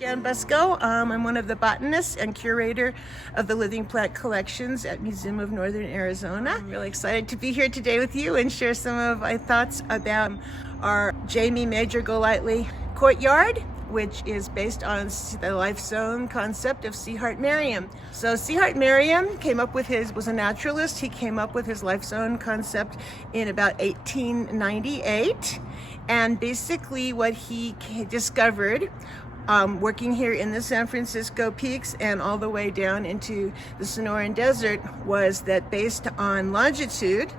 Jan Busco. I'm one of the botanists and curator of the living plant collections at Museum of Northern Arizona. I'm really excited to be here today with you and share some of my thoughts about our Jaime Major Golightly Courtyard, which is based on the life zone concept of Hart Merriam. So Hart Merriam was a naturalist. He came up with his life zone concept in about 1898. And basically what he discovered working here in the San Francisco peaks and all the way down into the Sonoran Desert was that based on longitude,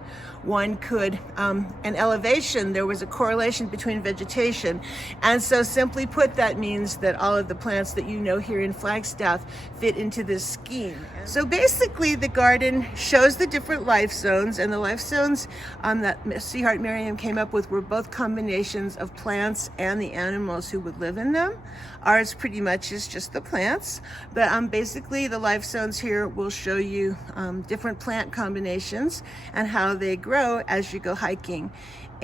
one could, and elevation, there was a correlation between vegetation. And so simply put, that means that all of the plants that you know here in Flagstaff fit into this scheme. So basically the garden shows the different life zones, and the life zones that Hart Merriam came up with were both combinations of plants and the animals who would live in them. Ours pretty much is just the plants, but basically the life zones here will show you different plant combinations and how they grow as you go hiking.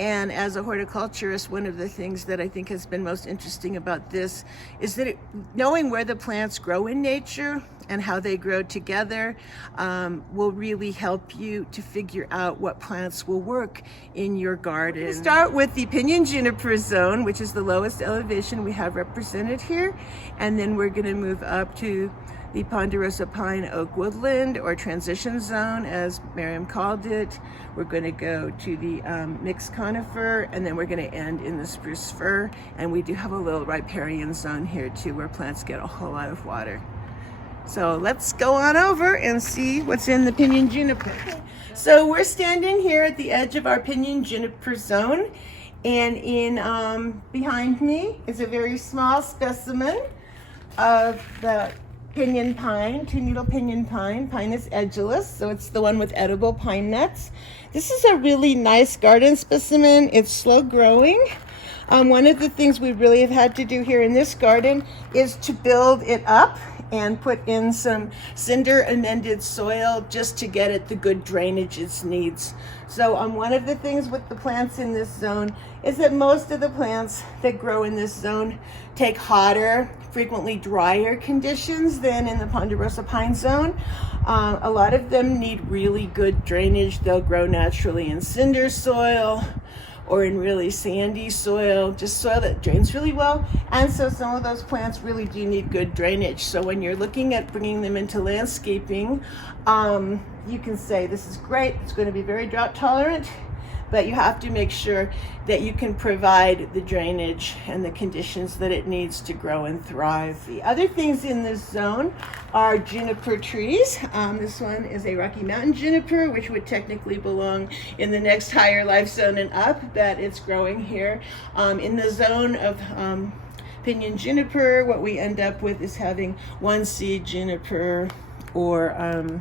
And as a horticulturist, one of the things that I think has been most interesting about this is that knowing where the plants grow in nature and how they grow together will really help you to figure out what plants will work in your garden. We'll start with the Pinyon Juniper Zone, which is the lowest elevation we have represented here. And then we're gonna move up to the Ponderosa Pine Oak Woodland, or Transition Zone, as Merriam called it. We're going to go to the mixed conifer, and then we're going to end in the spruce fir. And we do have a little riparian zone here too, where plants get a whole lot of water. So let's go on over and see what's in the Pinyon Juniper. So we're standing here at the edge of our Pinyon Juniper Zone, and in behind me is a very small specimen of the pinyon pine, two-needle pinyon pine. Pinus edulis, so it's the one with edible pine nuts. This is a really nice garden specimen. It's slow growing. One of the things we really have had to do here in this garden is to build it up and put in some cinder amended soil just to get it the good drainage it needs. So one of the things with the plants in this zone is that most of the plants that grow in this zone take hotter, frequently drier conditions than in the Ponderosa Pine Zone. A lot of them need really good drainage. They'll grow naturally in cinder soil or in really sandy soil, just soil that drains really well. And so some of those plants really do need good drainage. So when you're looking at bringing them into landscaping, you can say, this is great, it's going to be very drought tolerant, but you have to make sure that you can provide the drainage and the conditions that it needs to grow and thrive. The other things in this zone are juniper trees. This one is a Rocky Mountain juniper, which would technically belong in the next higher life zone and up, but it's growing here. In the zone of pinyon juniper, what we end up with is having one seed juniper or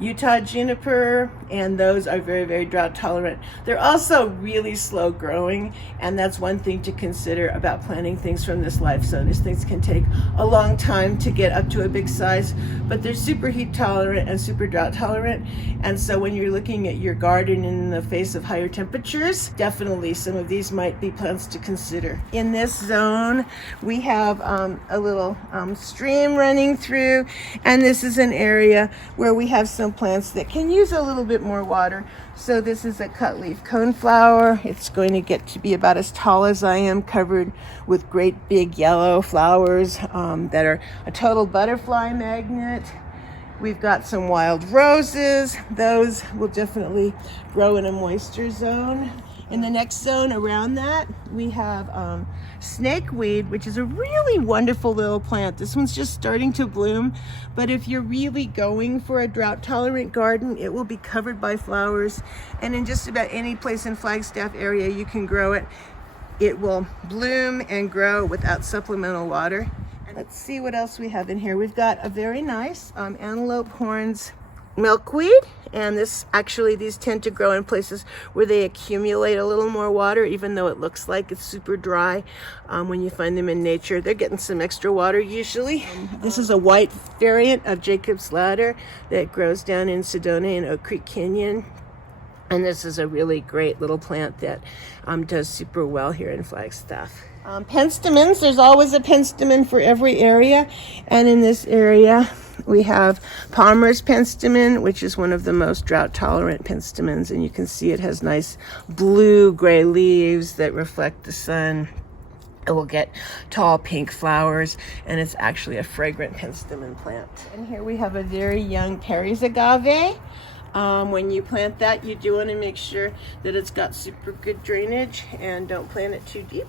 Utah juniper, and those are very, very drought tolerant. They're also really slow growing, and that's one thing to consider about planting things from this life zone. These things can take a long time to get up to a big size, but they're super heat tolerant and super drought tolerant. And so when you're looking at your garden in the face of higher temperatures, definitely some of these might be plants to consider. In this zone, we have a little stream running through, and this is an area where we have some plants that can use a little bit more water. So this is a cut leaf coneflower. It's going to get to be about as tall as I am, covered with great big yellow flowers that are a total butterfly magnet. We've got some wild roses. Those will definitely grow in a moisture zone. In the next zone around that, we have snakeweed, which is a really wonderful little plant. This one's just starting to bloom, but if you're really going for a drought-tolerant garden, it will be covered by flowers, and in just about any place in Flagstaff area you can grow it. It will bloom and grow without supplemental water. Let's see what else we have in here. We've got a very nice Antelope horns milkweed, and these tend to grow in places where they accumulate a little more water, even though it looks like it's super dry. When you find them in nature, they're getting some extra water usually. This is a white variant of Jacob's Ladder that grows down in Sedona and Oak Creek Canyon. And this is a really great little plant that does super well here in Flagstaff. Penstemons, there's always a penstemon for every area. And in this area, we have Palmer's penstemon, which is one of the most drought-tolerant penstemons. And you can see it has nice blue-gray leaves that reflect the sun. It will get tall pink flowers, and it's actually a fragrant penstemon plant. And here we have a very young Perry's agave. When you plant that, you do want to make sure that it's got super good drainage, and don't plant it too deep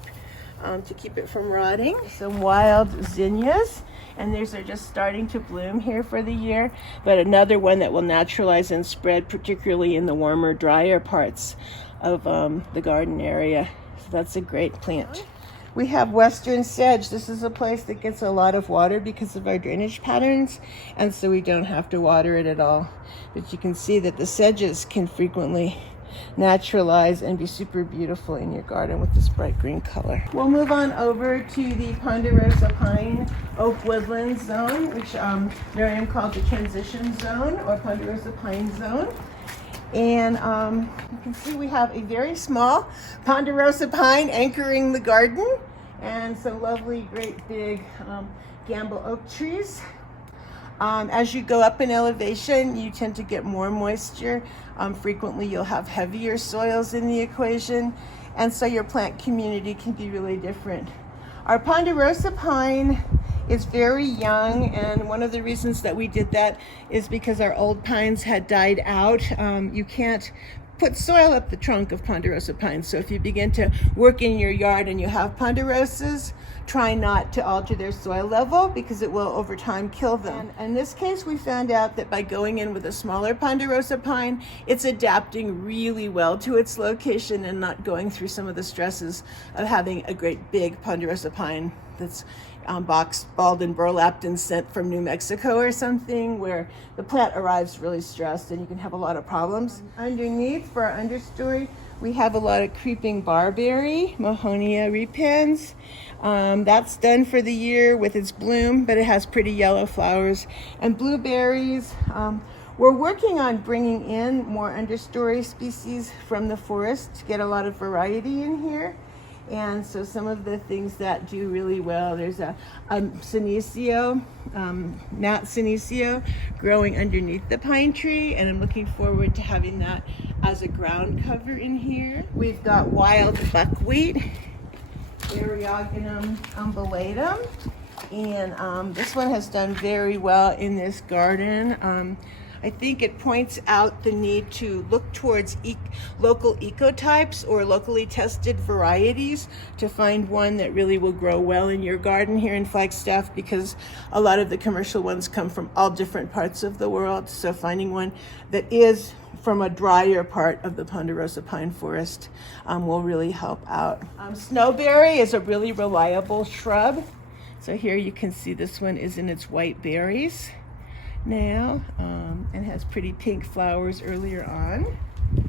to keep it from rotting. Some wild zinnias, and these are just starting to bloom here for the year, but another one that will naturalize and spread, particularly in the warmer, drier parts of the garden area. So that's a great plant. We have western sedge. This is a place that gets a lot of water because of our drainage patterns, and so we don't have to water it at all. But you can see that the sedges can frequently naturalize and be super beautiful in your garden with this bright green color. We'll move on over to the Ponderosa Pine Oak Woodlands zone, which Merriam called the transition zone or Ponderosa Pine zone. And you can see we have a very small Ponderosa pine anchoring the garden, and some lovely, great big gamble oak trees. As you go up in elevation, you tend to get more moisture. Frequently, you'll have heavier soils in the equation, and so your plant community can be really different. Our Ponderosa pine is very young, and one of the reasons that we did that is because our old pines had died out. You can't put soil up the trunk of Ponderosa pines, so if you begin to work in your yard and you have ponderosas, try not to alter their soil level because it will over time kill them. And in this case, we found out that by going in with a smaller Ponderosa pine, it's adapting really well to its location and not going through some of the stresses of having a great big Ponderosa pine that's boxed, balled, and burlapped and sent from New Mexico or something, where the plant arrives really stressed and you can have a lot of problems. Underneath, for our understory, we have a lot of creeping barberry, Mahonia repens. That's done for the year with its bloom, but it has pretty yellow flowers. And blueberries, we're working on bringing in more understory species from the forest to get a lot of variety in here. And so some of the things that do really well, there's a senecio, Nat senecio, growing underneath the pine tree, and I'm looking forward to having that as a ground cover in here. We've got wild buckwheat, Eriogonum umbulatum, and this one has done very well in this garden. I think it points out the need to look towards local ecotypes or locally tested varieties to find one that really will grow well in your garden here in Flagstaff, because a lot of the commercial ones come from all different parts of the world. So finding one that is from a drier part of the Ponderosa pine forest will really help out. Snowberry is a really reliable shrub. So here you can see this one is in its white berries now, and has pretty pink flowers earlier on.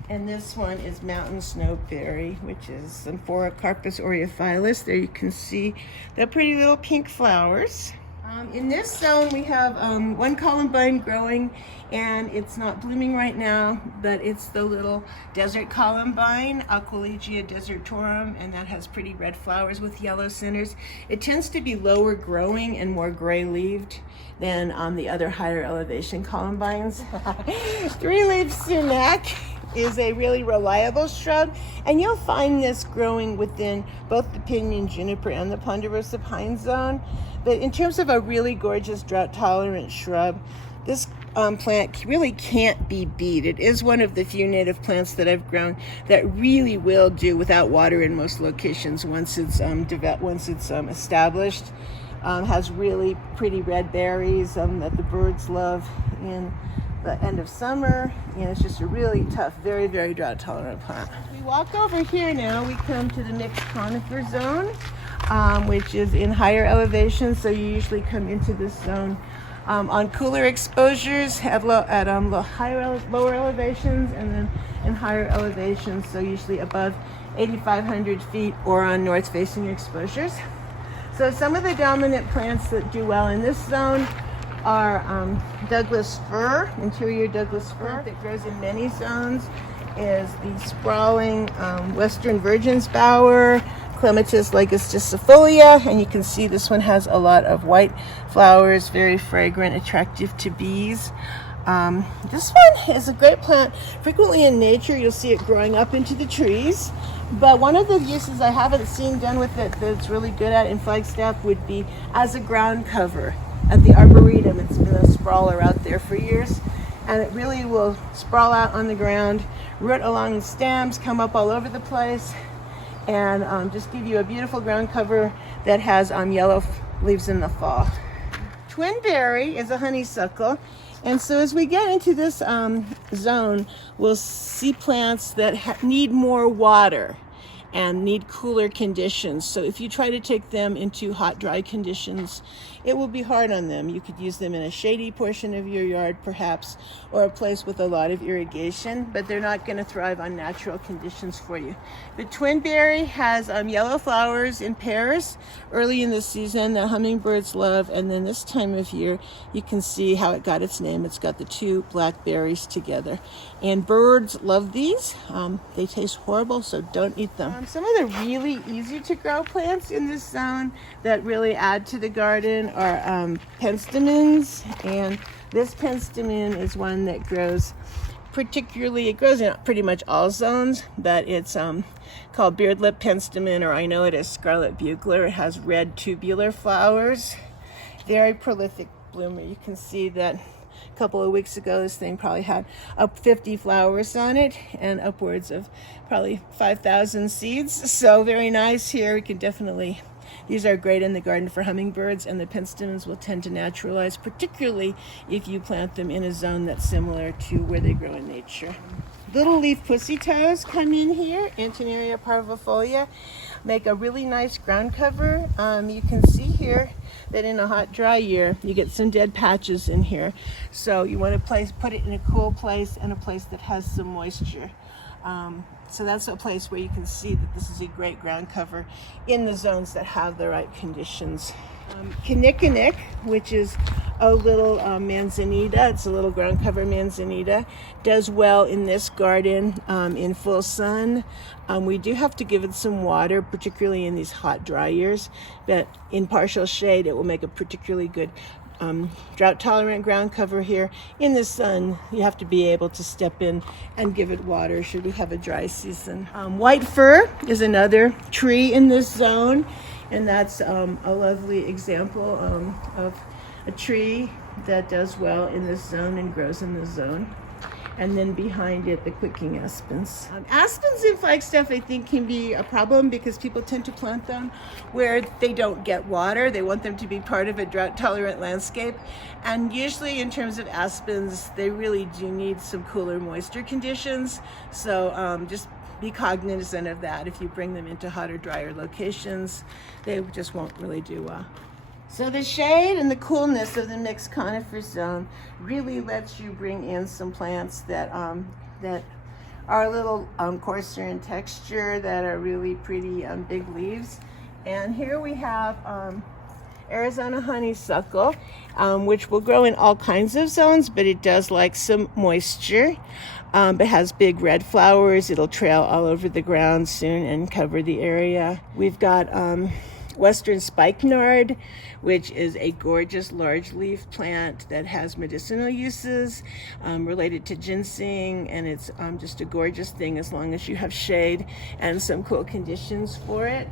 And this one is mountain snowberry, which is Symphoracarpus aureophilus. There you can see the pretty little pink flowers. In this zone, we have one columbine growing, and it's not blooming right now, but it's the little desert columbine, Aquilegia desertorum, and that has pretty red flowers with yellow centers. It tends to be lower growing and more gray-leaved than the other higher elevation columbines. Three-leaved sumac is a really reliable shrub, and you'll find this growing within both the pinyon juniper and the Ponderosa pine zone. But in terms of a really gorgeous drought-tolerant shrub, this plant really can't be beat. It is one of the few native plants that I've grown that really will do without water in most locations once it's established. Has really pretty red berries that the birds love in the end of summer, and it's just a really tough, very, very drought-tolerant plant. We walk over here now, we come to the mixed Conifer Zone, which is in higher elevations, so you usually come into this zone on cooler exposures at lower elevations, and then in higher elevations, so usually above 8,500 feet or on north-facing exposures. So some of the dominant plants that do well in this zone are Douglas fir, interior Douglas fir, that grows in many zones. is the sprawling Western Virgin's Bower, Clematis Legacifolia, and you can see this one has a lot of white flowers, very fragrant, attractive to bees. This one is a great plant. Frequently in nature, you'll see it growing up into the trees. But one of the uses I haven't seen done with it that's really good at in Flagstaff would be as a ground cover at the Arboretum. It's been a sprawler out there for years, and it really will sprawl out on the ground, root along the stems, come up all over the place, and just give you a beautiful ground cover that has yellow leaves in the fall. Twinberry is a honeysuckle. And so as we get into this zone, we'll see plants that need more water and need cooler conditions. So if you try to take them into hot, dry conditions, it will be hard on them. You could use them in a shady portion of your yard, perhaps, or a place with a lot of irrigation, but they're not going to thrive on natural conditions for you. The twinberry has yellow flowers in pairs early in the season that hummingbirds love, and then this time of year, you can see how it got its name. It's got the two black berries together, and birds love these. They taste horrible, so don't eat them. Some of the really easy to grow plants in this zone that really add to the garden are Penstemons, and this Penstemon is one that grows particularly, it grows in pretty much all zones, but it's called beardlip Penstemon, or I know it as scarlet bugler. It has red tubular flowers, very prolific bloomer. You can see that a couple of weeks ago this thing probably had up 50 flowers on it and upwards of probably 5,000 seeds. So very nice here. We can definitely, these are great in the garden for hummingbirds, and the Penstemons will tend to naturalize, particularly if you plant them in a zone that's similar to where they grow in nature. Little leaf pussy toes come in here, Antenaria parvifolia, make a really nice ground cover. You can see here that in a hot, dry year, you get some dead patches in here. So you want to put it in a cool place and a place that has some moisture. So that's a place where you can see that this is a great ground cover in the zones that have the right conditions. Kinnikinnick, which is a little manzanita, it's a little ground cover manzanita, does well in this garden in full sun. We do have to give it some water, particularly in these hot, dry years, but in partial shade it will make a particularly good drought tolerant ground cover here. In the sun, you have to be able to step in and give it water should we have a dry season. White fir is another tree in this zone, and that's a lovely example of a tree that does well in this zone and grows in this zone. And then behind it, the Quaking Aspens. Aspens in Flagstaff, I think, can be a problem because people tend to plant them where they don't get water. They want them to be part of a drought-tolerant landscape. And usually, in terms of aspens, they really do need some cooler moisture conditions. So just be cognizant of that. If you bring them into hotter, drier locations, they just won't really do well. So the shade and the coolness of the mixed Conifer Zone really lets you bring in some plants that that are a little coarser in texture, that are really pretty big leaves. And here we have Arizona honeysuckle, which will grow in all kinds of zones, but it does like some moisture. It has big red flowers. It'll trail all over the ground soon and cover the area. We've got Western spikenard, which is a gorgeous large leaf plant that has medicinal uses related to ginseng, and it's just a gorgeous thing as long as you have shade and some cool conditions for it.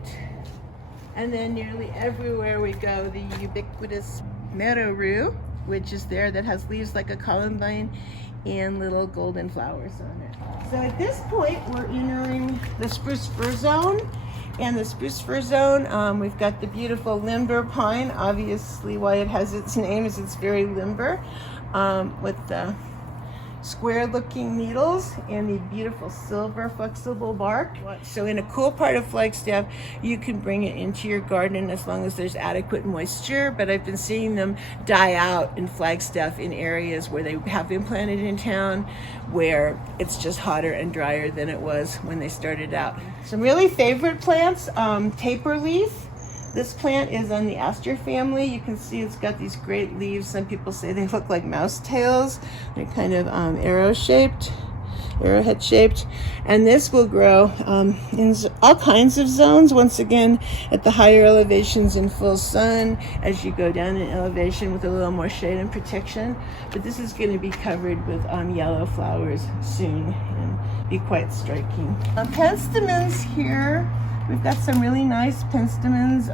And then nearly everywhere we go, the ubiquitous meadow rue, which is there, that has leaves like a columbine and little golden flowers on it. So at this point, we're entering the spruce fir zone. And the spruce fir zone, we've got the beautiful limber pine. Obviously, why it has its name is it's very limber, with the square-looking needles and the beautiful silver flexible bark. So in a cool part of Flagstaff, you can bring it into your garden as long as there's adequate moisture, but I've been seeing them die out in Flagstaff in areas where they have been planted in town, where it's just hotter and drier than it was when they started out. Some really favorite plants, taper leaf. This plant is on the aster family. You can see it's got these great leaves. Some people say they look like mouse tails. They're kind of arrow-shaped. arrowhead shaped. And this will grow in all kinds of zones, once again at the higher elevations in full sun, as you go down in elevation with a little more shade and protection. But this is going to be covered with yellow flowers soon and be quite striking. Penstemons here, we've got some really nice penstemons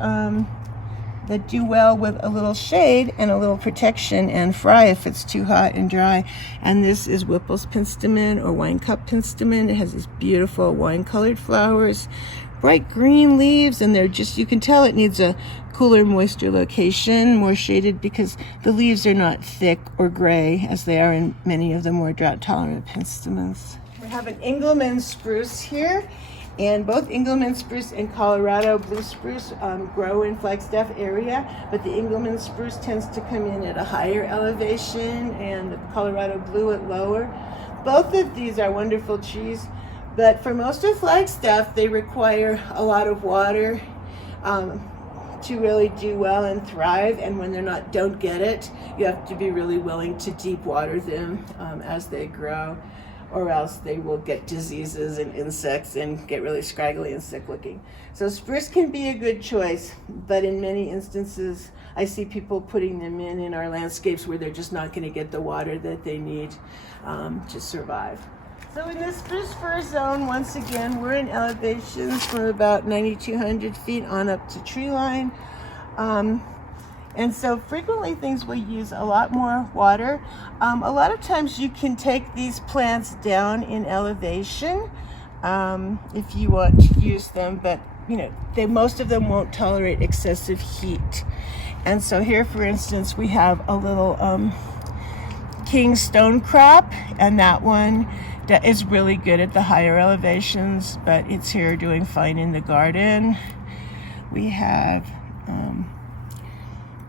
that do well with a little shade and a little protection and fry if it's too hot and dry. And this is Whipple's Penstemon or Wine Cup Penstemon. It has these beautiful wine colored flowers, bright green leaves, and they're just, you can tell it needs a cooler, moister location, more shaded, because the leaves are not thick or gray as they are in many of the more drought tolerant penstemons. We have an Engelmann spruce here. And both Engelmann spruce and Colorado blue spruce grow in Flagstaff area, but the Engelmann spruce tends to come in at a higher elevation and the Colorado blue at lower. Both of these are wonderful trees, but for most of Flagstaff, they require a lot of water to really do well and thrive. And when they're not, don't get it, you have to be really willing to deep water them as they grow, or else they will get diseases and insects and get really scraggly and sick looking. So spruce can be a good choice, but in many instances, I see people putting them in our landscapes where they're just not gonna get the water that they need to survive. So in the spruce fir zone, once again, we're in elevations from about 9,200 feet on up to tree line. And so frequently things will use a lot more water. A lot of times you can take these plants down in elevation if you want to use them, but you know, most of them won't tolerate excessive heat. And so here, for instance, we have a little king stone crop, and that one that is really good at the higher elevations, but it's here doing fine in the garden. We have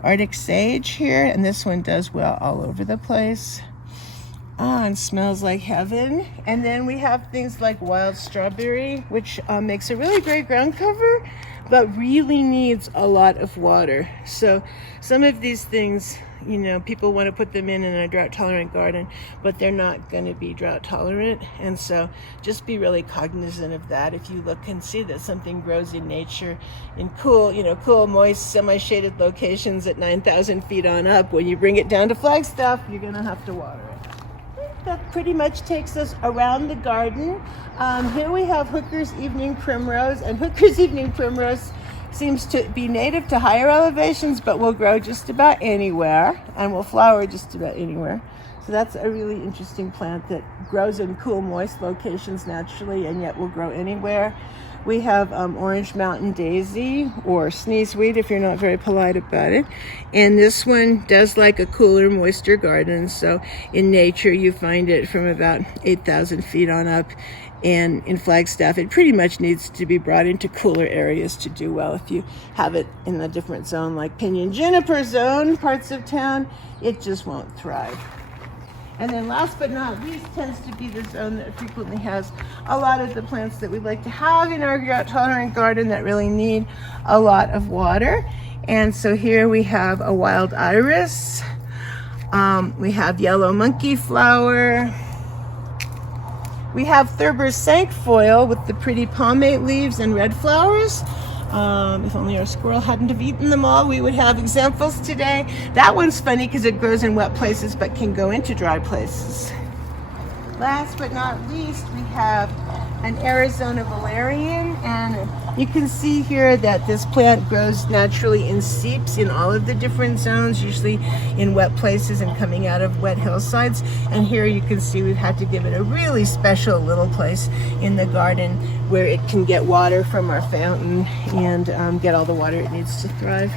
Arctic sage here, and this one does well all over the place. And smells like heaven. And then we have things like wild strawberry, which makes a really great ground cover, but really needs a lot of water. So some of these things, you know, people want to put them in a drought tolerant garden, but they're not going to be drought tolerant. And so just be really cognizant of that. If you look and see that something grows in nature in cool, moist, semi-shaded locations at 9,000 feet on up, when you bring it down to Flagstaff, you're going to have to water it. That pretty much takes us around the garden. Here we have Hooker's Evening Primrose, and Hooker's Evening Primrose seems to be native to higher elevations, but will grow just about anywhere and will flower just about anywhere. So that's a really interesting plant that grows in cool, moist locations naturally and yet will grow anywhere. We have Orange Mountain Daisy, or sneezeweed if you're not very polite about it. And this one does like a cooler, moister garden. So in nature, you find it from about 8,000 feet on up. And in Flagstaff, it pretty much needs to be brought into cooler areas to do well. If you have it in a different zone, like Pinyon Juniper Zone, parts of town, it just won't thrive. And then last but not least tends to be the zone that frequently has a lot of the plants that we'd like to have in our drought-tolerant garden that really need a lot of water. And so here we have a wild iris. We have yellow monkey flower. We have Thurber's cinquefoil with the pretty palmate leaves and red flowers. If only our squirrel hadn't have eaten them all, we would have examples today. That one's funny because it grows in wet places but can go into dry places. Last but not least, we have an Arizona Valerian, and you can see here that this plant grows naturally in seeps in all of the different zones, usually in wet places and coming out of wet hillsides. And here you can see we've had to give it a really special little place in the garden where it can get water from our fountain and get all the water it needs to thrive.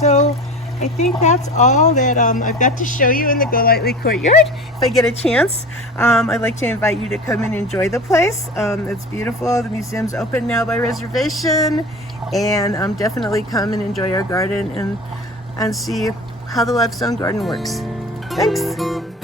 So I think that's all that I've got to show you in the Golightly Courtyard. If I get a chance, I'd like to invite you to come and enjoy the place. It's beautiful. The museum's open now by reservation, and definitely come and enjoy our garden and see how the Life Zone garden works. Thanks.